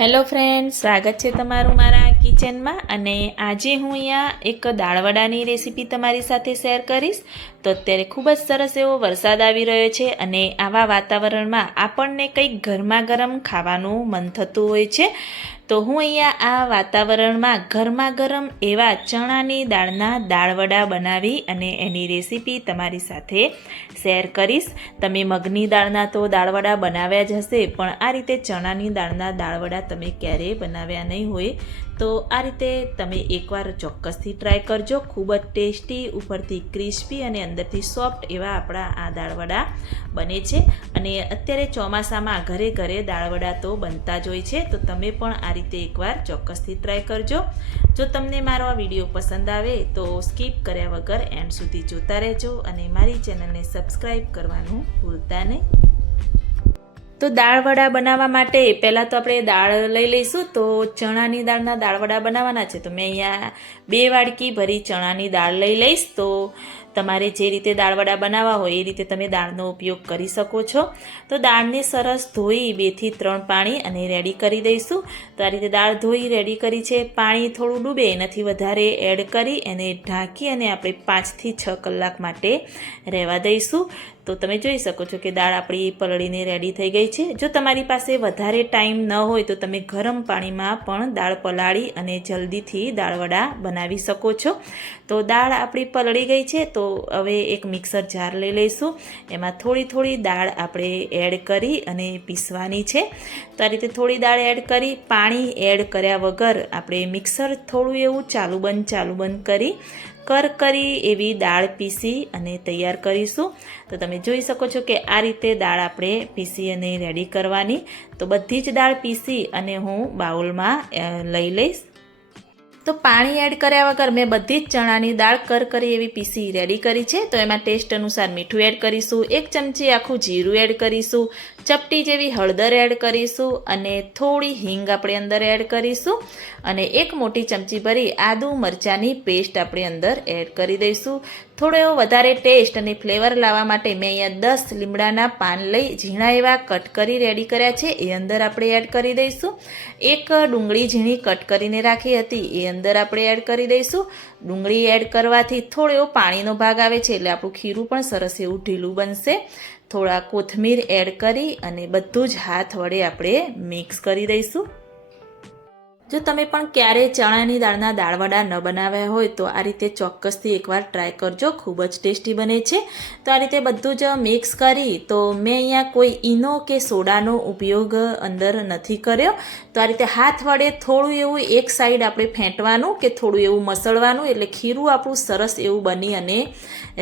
Hello friends, સ્વાગત છે તમારું મારા કિચનમાં. અને આજે હું અહીંયા એક દાળવડાની રેસીપી તમારી સાથે શેર કરીશ. તો અત્યારે ખૂબ જ સરસ એવો વરસાદ આવી રહ્યો છે અને આવા વાતાવરણમાં આપણને કંઈક ગરમા ગરમ ખાવાનું મન થતું હોય છે. તો હું અહીંયા આ વાતાવરણમાં ગરમા ગરમ એવા ચણાની દાળના દાળવડા બનાવી અને એની રેસીપી તમારી સાથે શેર કરીશ. તમે મગની દાળના તો દાળવડા બનાવ્યા જ હશે, પણ આ રીતે ચણાની દાળના દાળવડા તમે ક્યારેય બનાવ્યા નહીં હોય. તો આ રીતે તમે એકવાર ચોક્કસથી ટ્રાય કરજો. ખૂબ જ ટેસ્ટી, ઉપરથી ક્રિસ્પી અને અંદરથી સોફ્ટ એવા આપણા આ દાળવડા બને છે. અને અત્યારે ચોમાસામાં ઘરે ઘરે દાળવડા તો બનતા જ હોય છે. તો તમે પણ આ રીતે એકવાર ચોક્કસથી ટ્રાય કરજો. જો તમને મારો આ વિડીયો પસંદ આવે તો સ્કીપ કર્યા વગર એન્ડ સુધી જોતા રહેજો અને મારી ચેનલને સબસ્ક્રાઈબ કરવાનું ભૂલતા નહીં. તો દાળવડા બનાવવા માટે પહેલાં તો આપણે દાળ લઈ લઈશું. તો ચણાની દાળના દાળવડા બનાવવાના છે. તો મેં અહીંયા 2 વાડકી ભરી ચણાની દાળ લઈ લઈશ. તો તમારે જે રીતે દાળવડા બનાવવા હોય એ રીતે તમે દાળનો ઉપયોગ કરી શકો છો. તો દાળને સરસ ધોઈ 2 થી 3 પાણી અને રેડી કરી દઈશું. તો આ રીતે દાળ ધોઈ રેડી કરી છે. પાણી થોડું ડૂબે એનાથી વધારે એડ કરી એને ઢાંકી અને આપણે 5 થી 6 કલાક માટે રહેવા દઈશું. તો તમે જોઈ શકો છો કે દાળ આપણી પલળીને રેડી થઈ ગઈ છે. જો તમારી પાસે વધારે ટાઈમ ન હોય તો તમે ગરમ પાણીમાં પણ દાળ પલાળી અને જલ્દીથી દાળવડા બનાવી શકો છો. તો દાળ આપણી પલળી ગઈ છે. તો હવે એક મિક્સર જાર લઈ લઈશું. એમાં થોડી દાળ આપણે એડ કરી અને પીસવાની છે. તો આ રીતે થોડી દાળ એડ કરી પાણી એડ કર્યા વગર આપણે મિક્સર થોડું એવું ચાલુ બંધ કરી એવી દાળ પીસી અને તૈયાર કરીશું. તો તમે જોઈ શકો છો કે આ રીતે દાળ આપણે પીસી અને રેડી કરવાની. તો બધી જ દાળ પીસી અને હું બાઉલમાં લઈ લઈશ. તો પાણી એડ કર્યા વગર મેં બધી જ ચણાની દાળ કરી એવી પીસી રેડી કરી છે. તો એમાં ટેસ્ટ અનુસાર મીઠું એડ કરીશું, 1 ચમચી આખું જીરું એડ કરીશું, ચપટી જેવી હળદર એડ કરીશું અને થોડી હિંગ આપણે અંદર એડ કરીશું અને 1 મોટી ચમચી ભરી આદુ મરચાંની પેસ્ટ આપણે અંદર એડ કરી દઈશું. થોડો એવો વધારે ટેસ્ટ અને ફ્લેવર લાવવા માટે મેં અહીંયા 10 લીમડાના પાન લઈ ઝીણા એવા કટ કરી રેડી કર્યા છે. એ અંદર આપણે એડ કરી દઈશું. 1 ડુંગળી ઝીણી કટ કરીને રાખી હતી એ અંદર આપણે એડ કરી દઈશું. ડુંગળી એડ કરવાથી થોડો એવો પાણીનો ભાગ આવે છે એટલે આપણું ખીરું પણ સરસ એવું ઢીલું બનશે. થોડા કોથમીર એડ કરી અને બધું જ હાથ વડે આપણે મિક્સ કરી દઈશું. જો તમે પણ ક્યારેય ચણાની દાળના દાળવડા ન બનાવ્યા હોય તો આ રીતે ચોક્કસથી એકવાર ટ્રાય કરજો. ખૂબ જ ટેસ્ટી બને છે. તો આ રીતે બધું જ મિક્સ કરી તો મેં અહીંયા કોઈ ઈનો કે સોડાનો ઉપયોગ અંદર નથી કર્યો. તો આ રીતે હાથ વડે થોડું એવું એક સાઈડ આપણે ફેંટવાનું કે થોડું એવું મસળવાનું એટલે ખીરું આપણું સરસ એવું બની અને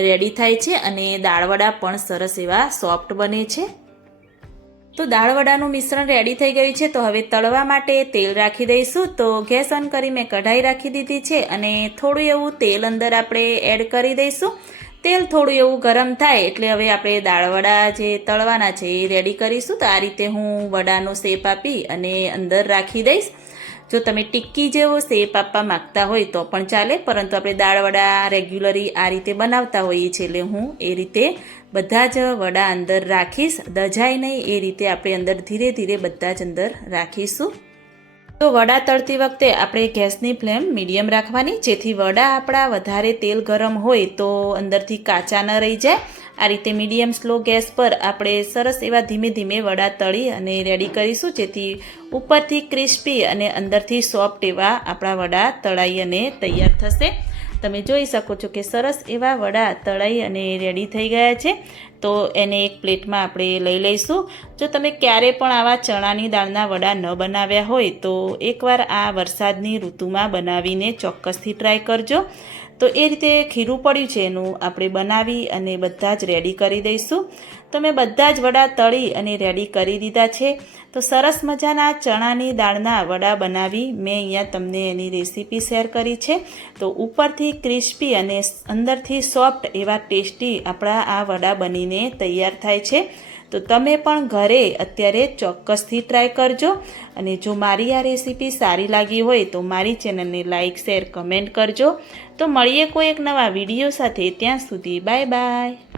રેડી થાય છે અને દાળવડા પણ સરસ એવા સોફ્ટ બને છે. તો દાળવડાનું મિશ્રણ રેડી થઈ ગયું છે. તો હવે તળવા માટે તેલ રાખી દઈશું. તો ગેસ ઓન કરી મેં કઢાઈ રાખી દીધી છે અને થોડું એવું તેલ અંદર આપણે એડ કરી દઈશું. તેલ થોડું એવું ગરમ થાય એટલે હવે આપણે દાળવડા જે તળવાના છે એ રેડી કરીશું. તો આ રીતે હું વડાનો શેપ આપી અને અંદર રાખી દઈશ. જો તમે ટિક્કી જેવો શેપ આપવા માગતા હોય તો પણ ચાલે, પરંતુ આપણે દાળવડા રેગ્યુલરી આ રીતે બનાવતા હોઈએ છીએ એટલે હું એ રીતે બધા જ વડા અંદર રાખીશ. દજાય નહીં એ રીતે આપણે અંદર ધીરે ધીરે બધા જ અંદર રાખીશું. તો વડા તળતી વખતે આપણે ગેસની ફ્લેમ મીડિયમ રાખવાની, જેથી વડા આપણા વધારે તેલ ગરમ હોય તો અંદરથી કાચા ન રહી જાય. આ રીતે મીડિયમ સ્લો ગેસ પર આપણે સરસ એવા ધીમે ધીમે વડા તળી અને રેડી કરીશું, જેથી ઉપરથી ક્રિસ્પી અને અંદરથી સોફ્ટ એવા આપણા વડા તળાઈ અને તૈયાર થશે. તમે જોઈ શકો છો કે સરસ એવા વડા તળાઈ અને રેડી થઈ ગયા છે. તો એને એક પ્લેટમાં આપણે લઈ લઈશું. જો તમે ક્યારે પણ આવા ચણાની દાળના વડા ન બનાવ્યા હોય તો એકવાર આ વરસાદની ઋતુમાં બનાવીને ચોક્કસથી ટ્રાય કરજો. તો એ રીતે ખીરું પડ્યું છે એનું આપણે બનાવી અને બધા જ રેડી કરી દઈશું. તો મેં બધા જ વડા તળી અને રેડી કરી દીધા છે. તો સરસ મજાના ચણાની દાળના વડા બનાવી મેં અહીંયા તમને એની રેસીપી શેર કરી છે. તો ઉપરથી ક્રિસ્પી અને અંદરથી સોફ્ટ એવા ટેસ્ટી આપણા આ વડા બનીને તૈયાર થાય છે. તો તમે પણ ઘરે અત્યારે ચોક્કસથી ટ્રાય કરજો. અને જો મારી આ રેસીપી સારી લાગી હોય તો મારી ચેનલને લાઇક, શેર, કમેન્ટ કરજો. તો મળીએ કોઈ એક નવા વિડીયો સાથે. ત્યાં સુધી બાય બાય.